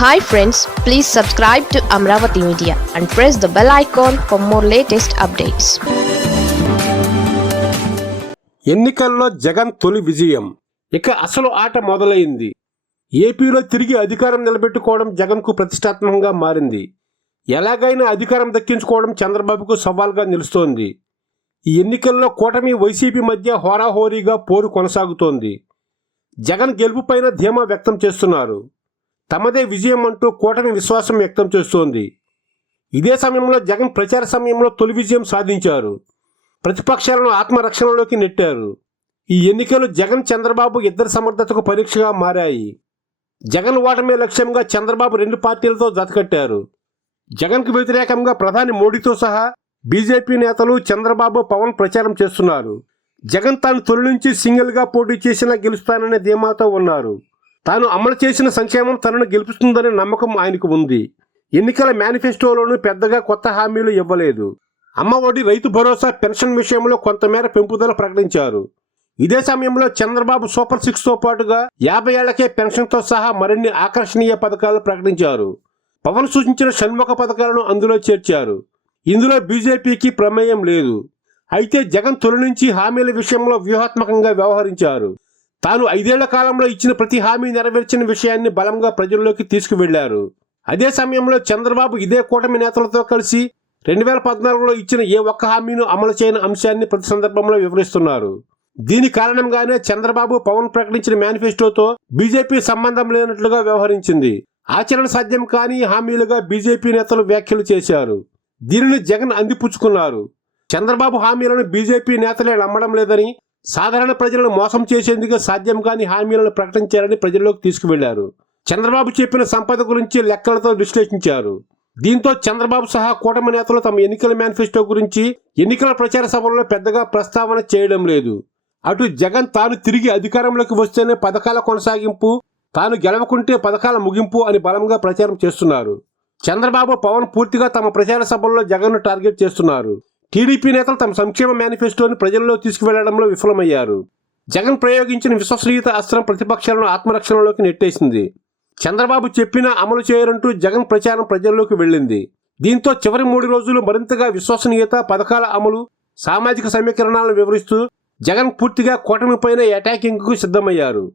Hi friends please subscribe to Amaravati media and press the bell icon for more latest updates ఎన్నికల్లో జగన్ తొలి విజయం. ఇక అసలు ఆట మొదలైంది. ఏపీలో తిరిగి అధికారం నిలబెట్టుకోవడం జగన్కు ప్రతిష్టాత్మకంగా మారింది. ఎలాగైనా అధికారం దక్కించుకోవడం చంద్రబాబుకు సవాల్గా నిలుస్తోంది. ఈ ఎన్నికల్లో కూటమి వైసీపీ మధ్య హోరాహోరీగా పోరు కొనసాగుతోంది. జగన్ గెలుపుపైన ధీమా వ్యక్తం చేస్తున్నారు. తమదే విజయం అంటూ కూటమి విశ్వాసం వ్యక్తం చేస్తోంది. ఇదే సమయంలో జగన్ ప్రచార సమయంలో తొలి విజయం సాధించారు. ప్రతిపక్షాలను ఆత్మరక్షణలోకి నెట్టారు. ఈ ఎన్నికలు జగన్ చంద్రబాబు ఇద్దరి సమర్థతకు పరీక్షగా మారాయి. జగన్ ఓటమి లక్ష్యంగా చంద్రబాబు రెండు పార్టీలతో జతకట్టారు. జగన్కు వ్యతిరేకంగా ప్రధాని మోడీతో సహా బీజేపీ నేతలు చంద్రబాబు పవన్ ప్రచారం చేస్తున్నారు. జగన్ తాను తొలి నుంచి సింగిల్గా పోటీ చేసినా గెలుస్తాననే ధీమాతో ఉన్నారు. తాను అమలు చేసిన సంక్షేమం తనను గెలుపుతుందనే నమ్మకం ఆయనకు ఉంది. ఎన్నికల మేనిఫెస్టోలోనూ పెద్దగా కొత్త హామీలు ఇవ్వలేదు. అమ్మ ఒడి రైతు భరోసా పెన్షన్ విషయంలో కొంతమేర పెంపుదల ప్రకటించారు. ఇదే సమయంలో చంద్రబాబు సూపర్ సిక్స్తో పాటుగా యాభై ఏళ్ళకే పెన్షన్తో సహా మరిన్ని ఆకర్షణీయ పథకాలు ప్రకటించారు. పవన్ సూచించిన షణ్ముఖ పథకాలను అందులో చేర్చారు. ఇందులో బీజేపీకి ప్రమేయం లేదు. అయితే జగన్ తొలి నుంచి హామీల విషయంలో వ్యూహాత్మకంగా వ్యవహరించారు. తాను ఐదేళ్ళ కాలంలో ఇచ్చిన ప్రతి హామీ నెరవేర్చిన విషయాన్ని బలంగా ప్రజల్లోకి తీసుకువెళ్ళారు. అదే సమయంలో చంద్రబాబు ఇదే కూటమి నేతలతో కలిసి రెండు వేల పద్నాలుగులో ఇచ్చిన ఏ ఒక్క హామీను అమలు చేయని అంశాన్ని ప్రతి సందర్భంలో వివరిస్తున్నారు. దీని కారణంగానే చంద్రబాబు పవన్ ప్రకటించిన మేనిఫెస్టోతో బీజేపీ సంబంధం లేనట్లుగా వ్యవహరించింది. ఆచరణ సాధ్యం కాని హామీలుగా బీజేపీ నేతలు వ్యాఖ్యలు చేశారు. దీనిని జగన్ అందిపుచ్చుకున్నారు. చంద్రబాబు హామీలను బీజేపీ నేతలే నమ్మడం లేదని సాధారణ ప్రజలను మోసం చేసేందుకు సాధ్యం కాని హామీలను ప్రకటించారని ప్రజల్లోకి తీసుకువెళ్ళారు చంద్రబాబు చెప్పిన సంపద గురించి లెక్కలతో విశ్లేషించారు. దీంతో చంద్రబాబు సహా కూటమి నేతలు తమ ఎన్నికల మేనిఫెస్టో గురించి ఎన్నికల ప్రచార సభల్లో పెద్దగా ప్రస్తావన చేయడం లేదు. అటు జగన్ తాను తిరిగి అధికారంలోకి వస్తేనే పథకాల కొనసాగింపు తాను గెలవకుంటే పథకాల ముగింపు అని బలంగా ప్రచారం చేస్తున్నారు. చంద్రబాబు పవన్ పూర్తిగా తమ ప్రచార సభల్లో జగన్ను టార్గెట్ చేస్తున్నారు. టీడీపీ నేతలు తమ సంక్షేమ మేనిఫెస్టోని ప్రజల్లో తీసుకువెళ్ళడంలో విఫలమయ్యారు. జగన్ ప్రయోగించిన విశ్వసనీయత అస్త్రం ప్రతిపక్షాలను ఆత్మరక్షణలోకి నెట్టేసింది. చంద్రబాబు చెప్పినా అమలు చేయరంటూ జగన్ ప్రచారం ప్రజల్లోకి వెళ్ళింది. దీంతో చివరి మూడు రోజులు మరింతగా విశ్వసనీయత పథకాల అమలు సామాజిక సమీకరణాలను వివరిస్తూ జగన్ పూర్తిగా కూటమిపైన అటాకింగ్కు సిద్ధమయ్యారు.